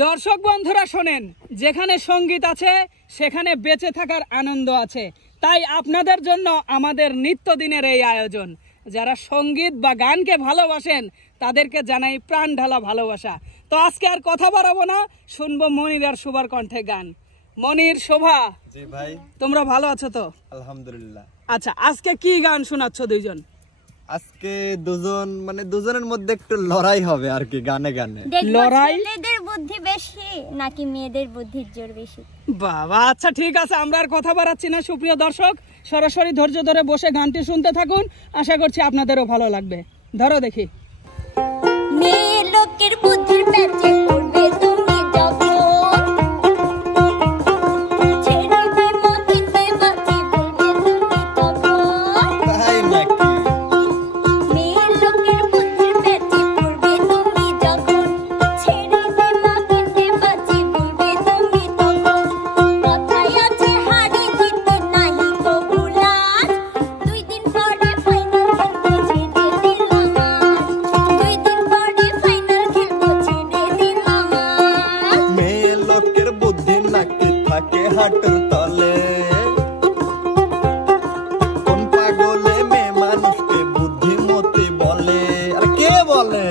দর্শক বন্ধুরা শোনেন, যেখানে সঙ্গীত আছে সেখানে বেঁচে থাকার আনন্দ আছে। তাই আপনাদের জন্য আমাদের নিত্যদিনের এই আয়োজন। যারা সঙ্গীত বা গানকে ভালোবাসেন তাদেরকে জানাই প্রাণ ঢালা ভালোবাসা। তো আজকে আর কথা বাড়াবো না, শুনবো মনির আর শোভার কণ্ঠে গান। মনির, শোভা, জি ভাই, তোমরা ভালো আছো তো? আলহামদুলিল্লাহ। আচ্ছা, আজকে কি গান শোনাচ্ছ দুইজন? আজকে দুজনের মধ্যে একটু লড়াই হবে আর কি, গানে গানে লড়াই। ছেলেদের বুদ্ধি বেশি নাকি মেয়েদের বুদ্ধির জোর বেশি? বাবা, আচ্ছা ঠিক আছে, আমরা আর কথা বাড়াচ্ছি না। সুপ্রিয় দর্শক, সরাসরি ধৈর্য ধরে বসে গানটি শুনতে থাকুন, আশা করছি আপনাদেরও ভালো লাগবে। ধরো দেখি। মেয়ে লোকের বুদ্ধির প্যাচে পড়বে তুমি যখন, ছেড়ে মা কিনবে বাকি বলবে তুমি তখন। তাই নাকি? মেয়ে লোকের বুদ্ধির প্যাচে পড়বে তুমি যখন, ছেড়ে মা কিনবে বাকি বলবে তুমি তখন। কথায় আছে হাড়ি জিতে নাহি তো ভুলাস, 2 দিন পরে ফাইনাল খেলবো ছেড়ে দিলাম আজ, 2 দিন পরে ফাইনাল খেলবো ছেড়ে দিলাম আজ। মেয়ে লোকের বুদ্ধি নাকি থাকে হাঁটুর তলে, কোন পাগলে মেয়ে মানুষকে বুদ্ধিমতী বলে? আর কে বলে?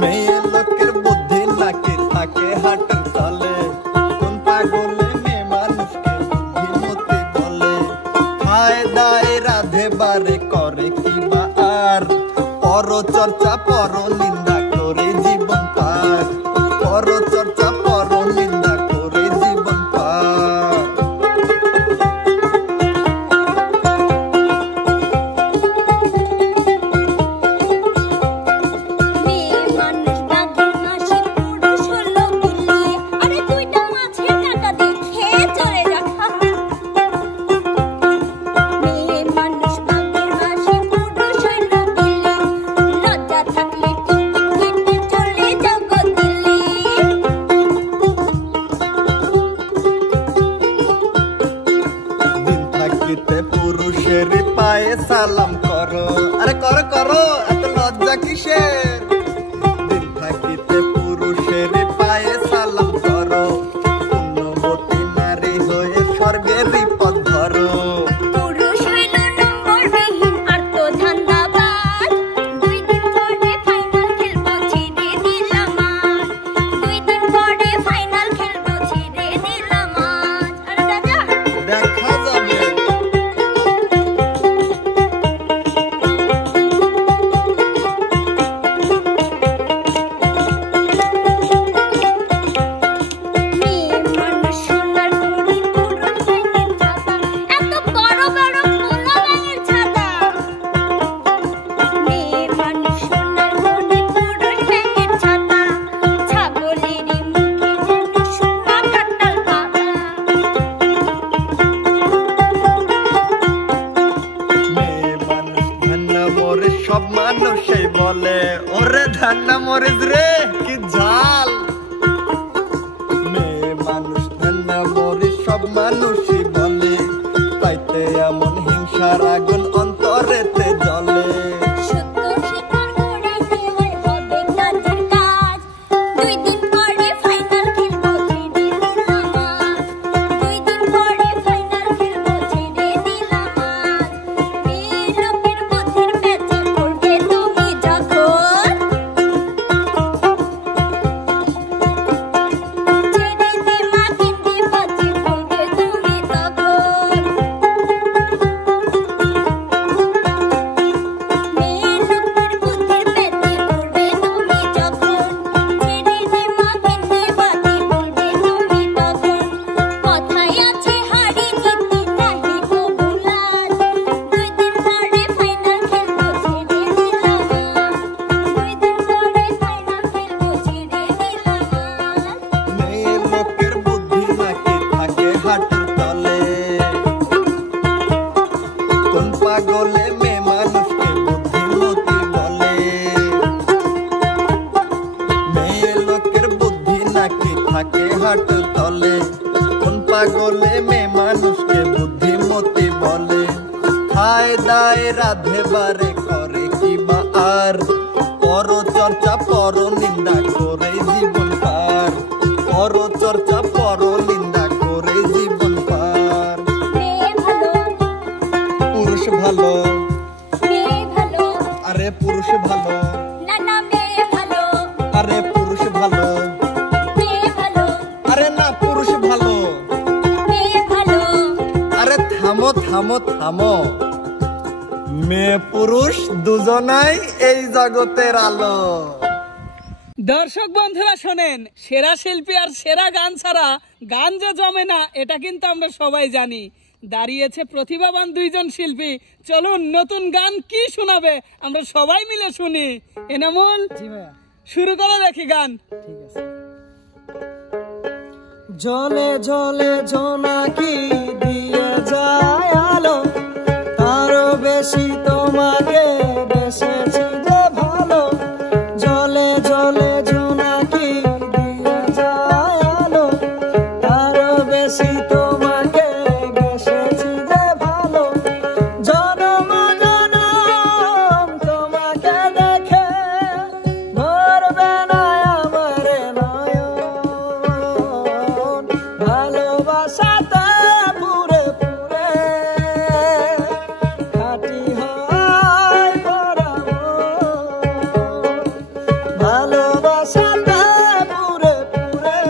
মেয়ে লোকের বুদ্ধি নাকি থাকে হাঁটুর তলে, কোন পাগলে মেয়ে মানুষকে বুদ্ধিমতী বলে? খায় দায় রাধে বারে করে কি বা আর, পর চর্চা পর নিন্দা করে জীবন পার, পর চর্চা পর নিন্দা করে জীবন পার। মেয়ে মানুষ বাঘের নাশি পুরুষ হলো বিল্লি, আরে 2টা মাছের কাঁটা দেখে চলে রাখা। মেয়ে মানুষ বাঘের নাশি পুরুষ হলো বিল্লি, লজ্জা থাকলে টিকিট কেটে চলে যাবো দিল্লি। দিন থাকিতে পুরুষের পায়ে সালাম করো, আরে করো করো, এত লজ্জা কিসের? দিন থাকিতে পুরুষের পায়ে সালাম করো, পুণ্যবতী নারী হয়ে স্বর্গেরই পথ ধরো। পুরুষ হইল নম্বরবিহীন আর তো ধান্দাবাজ, 2 দিন পরে ফাইনাল খেলবো ছেড়ে দিলাম আজ, 2 দিন পরে ফাইনাল খেলবো ছেড়ে দিলাম আজ। আরে রাজা, দেখা যাবে। মেয়ে মানুষ সোনার ঘড়ি পুরুষ ব্যাঙের ছাতা, এত বড় বড় পোলা ব্যাঙের ছাতা। মেয়ে মানুষ সোনার ঘড়ি পুরুষ ব্যাঙের ছাতা, ছাগলেরই মুখে যেন সোনা কাটাল পাতা। মেয়ে মানুষ ধান্না মরে সব মানুষই বলে, ওরে ধান্না মরিস রে কি ঝাল। মেয়ে মানুষ ধান্না মরে সব মানুষই বলে, তাইতে এমন হিংসার আগুন অন্তরেতে জ্বলে। সত্য স্বীকার করে নেওয়াই হবে কাজের কাজ, 2 দিন পরে ফাইনাল খেলবো ছেড়ে দিলাম আজ, 2 দিন পরে ফাইনাল খেলবো ছেড়ে দিলাম আজ। মেয়ে লোকের বুদ্ধির প্যাচে পড়বে তুমি যখন, ছেড়ে দে মা কিনবে বাজি বলবে তুমি তখন। মেয়ে লোকের বুদ্ধির প্যাচে পড়বে তুমি যখন, ছেড়ে দে মা কিনবে বাজি বলবে তুমি তখন। কথায় আছে হাড়ি জিতে নাহি তো ভুলাস, 2 দিন পরে ফাইনাল খেলবো ছেড়ে দিলাম আজ, 2 দিন পরে ফাইনাল খেলবো ছেড়ে দিলাম আজ। মেয়ে লোকের বুদ্ধি নাকি থাকে হাঁটুর তলে, কোন পাগলে মেয়ে মানুষকে বুদ্ধিমতী বলে? মেয়ে লোকের বুদ্ধি নাকি থাকে হাঁটুর তলে, কোন পাগলে মেয়ে মানুষকে বুদ্ধিমতী বলে? খায় দায় রাধে বারে করে কি বা আর, পর চর্চা পর নিন্দা করে করে জীবন পার, পর চর্চা পর নিন্দা করে জীবন পার। মেয়ে ভালো, পুরুষ ভালো, মেয়ে ভালো, আরে পুরুষ ভালো, না না মেয়ে ভালো, আরে পুরুষ ভালো, মেয়ে ভালো, আরে না পুরুষ ভালো। মেয়ে ভালো। আরে থামো থামো থামো, মেয়ে পুরুষ দুজনাই এই জগতের আলো। দর্শক বন্ধুরা শোনেন, সেরা শিল্পী আর সেরা গান ছাড়া গান যে জমে না এটা কিন্তু আমরা সবাই জানি। দাঁড়িয়েছে প্রতিভাবান দুইজন শিল্পী, চলুন নতুন গান কি শোনাবে আমরা সবাই মিলে শুনি। এনামুল, শুরু করে দেখি গান। জলে জলে জোনাকি দিয়ে যায় আলো, তারও বেশি তোমাকে বেসেছি যে ভালো। জলে জলে জোনাকি দিয়ে যায় আলো, তারও বেশি তোমাকে বেসেছি যে ভালো। জনম জনম তোমাকে দেখে ভরবে না আমার নয়ন, ভালোবাসাতে পুরে পুরে খাঁটি হয় পরাণ। ভালোবাসাতে পুরে পুরে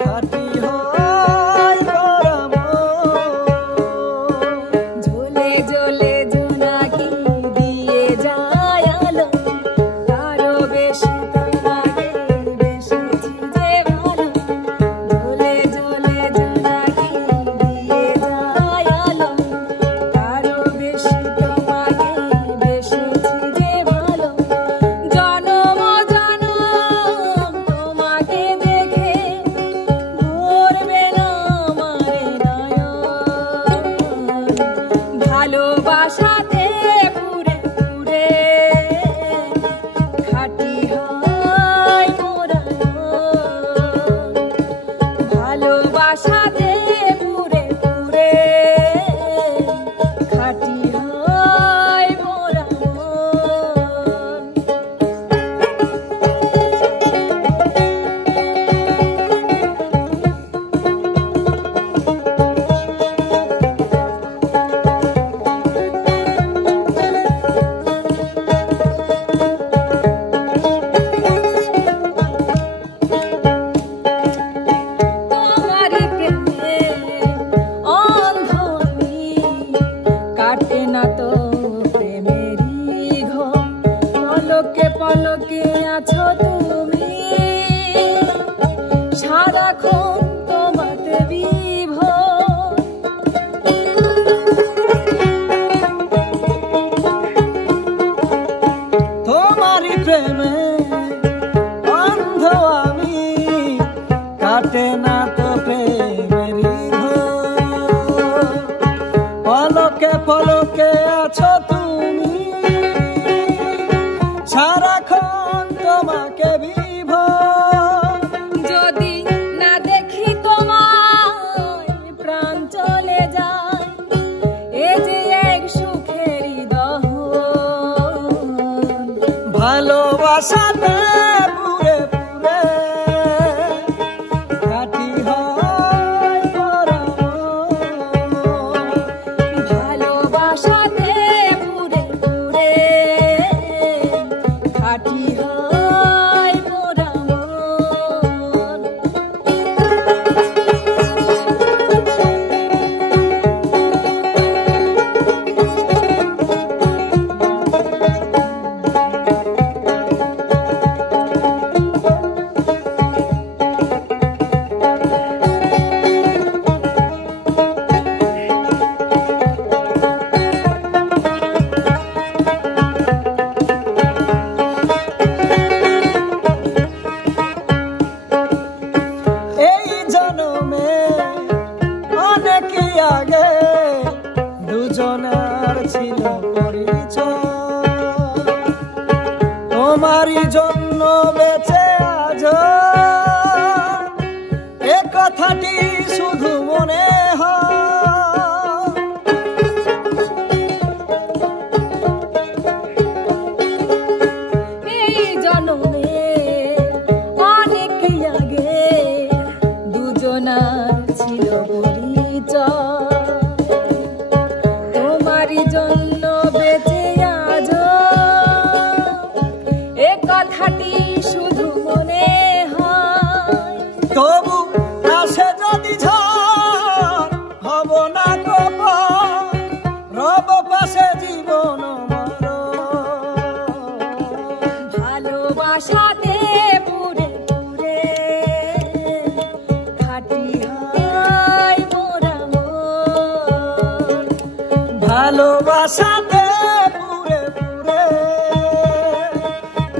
খাঁটি হয় পরাণ। ঝোলে ঝোলে জোনাকি দিয়ে যায় আলো, তারও বেশি তোমাকে বেসেছি যে ভালো। ঝোলে ঝোলে জোনাকি দিয়ে যায় আলো, তারও বেশি তোমাকে বেসেছি যে ভালো। জনম জনম তোমাকে দেখে ভরবে না আমার নয়ন, ভালোবাসাতে পুরে পুরে খাঁটি হয় পরাণ। ভালোবাসাতে পুরে পুরে খাঁটি হয় পরাণ। তোমারই প্রেমে অন্ধ আমি, কাটে না তো প্রেমেরই ঘর। পলকে পলকে আছো তুমি, সারাক্ষণ তোমাতে বিভোর। তোমারই প্রেমে অন্ধ আমি, কাটে না তো প্রেমেরই ঘোর। পলকে পলকে আছো তুমি, সারাক্ষণ তোমাকে বিভোর। যদি না দেখি তোমায় প্রাণ চলে যায়, এ যে এক সুখেরই দহন। ভালোবাসাতে পুরে পুরে খাঁটি হয় পরাণ। ভালোবাসাতে পুরে পুরে খাঁটি হয় পরাণ। এই জনমে অনেক আগে দুজনের ছিল পরিচয়। তোমারই জন্য বেঁচে আজ এ কথাটি শুধু মনে হয়। এই জনমে খাঁটি শুধু মনে হয়। তবু আসে যদি ঝড় হব না গোপন, রব পাশে জীবন ভালোবাসাতে পুরে পুরে খাঁটি হয় মোরা মন। ভালোবাসাতে পুরে পুরে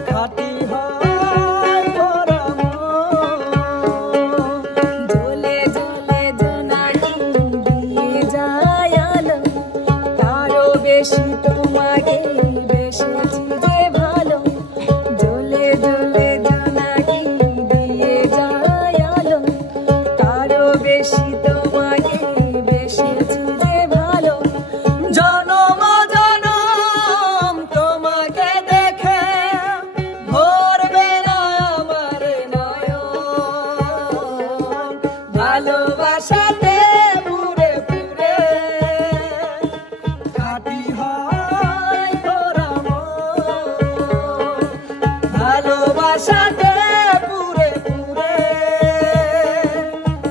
খাঁটি হয় মোরা মন। জ্বলে জ্বলে জোনাকি দিয়ে যায় আলো, তারও বেশি তোমাকে বেসেছি যে ভালো। জ্বলে জ্বলে জোনাকি দিয়ে যায় আলো, তারও বেশি তোমাকে বেসেছি যে ভালো। জনম জনম তোমাকে দেখে ভরবে না আমার নয়ন। ভালোবাসাতে পুরে পুরে খাঁটি হয় মোরা মন। ভালোবাসাতে পুরে পুরে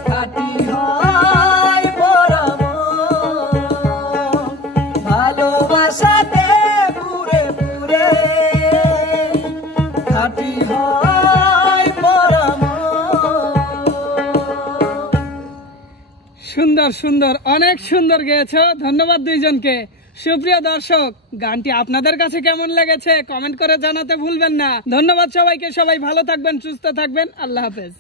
খাঁটি হয় মোরা মন। ভালোবাসাতে পুরে পুরে খাঁটি হয় মোরা মন। সুন্দর সুন্দর, অনেক সুন্দর গেয়েছো। ধন্যবাদ দুইজনকে। সুপ্রিয় দর্শক, গানটি আপনাদের কাছে কেমন লেগেছে কমেন্ট করে জানাতে ভুলবেন না। ধন্যবাদ সবাইকে। সবাই ভালো থাকবেন, সুস্থ থাকবেন। আল্লাহ হাফেজ।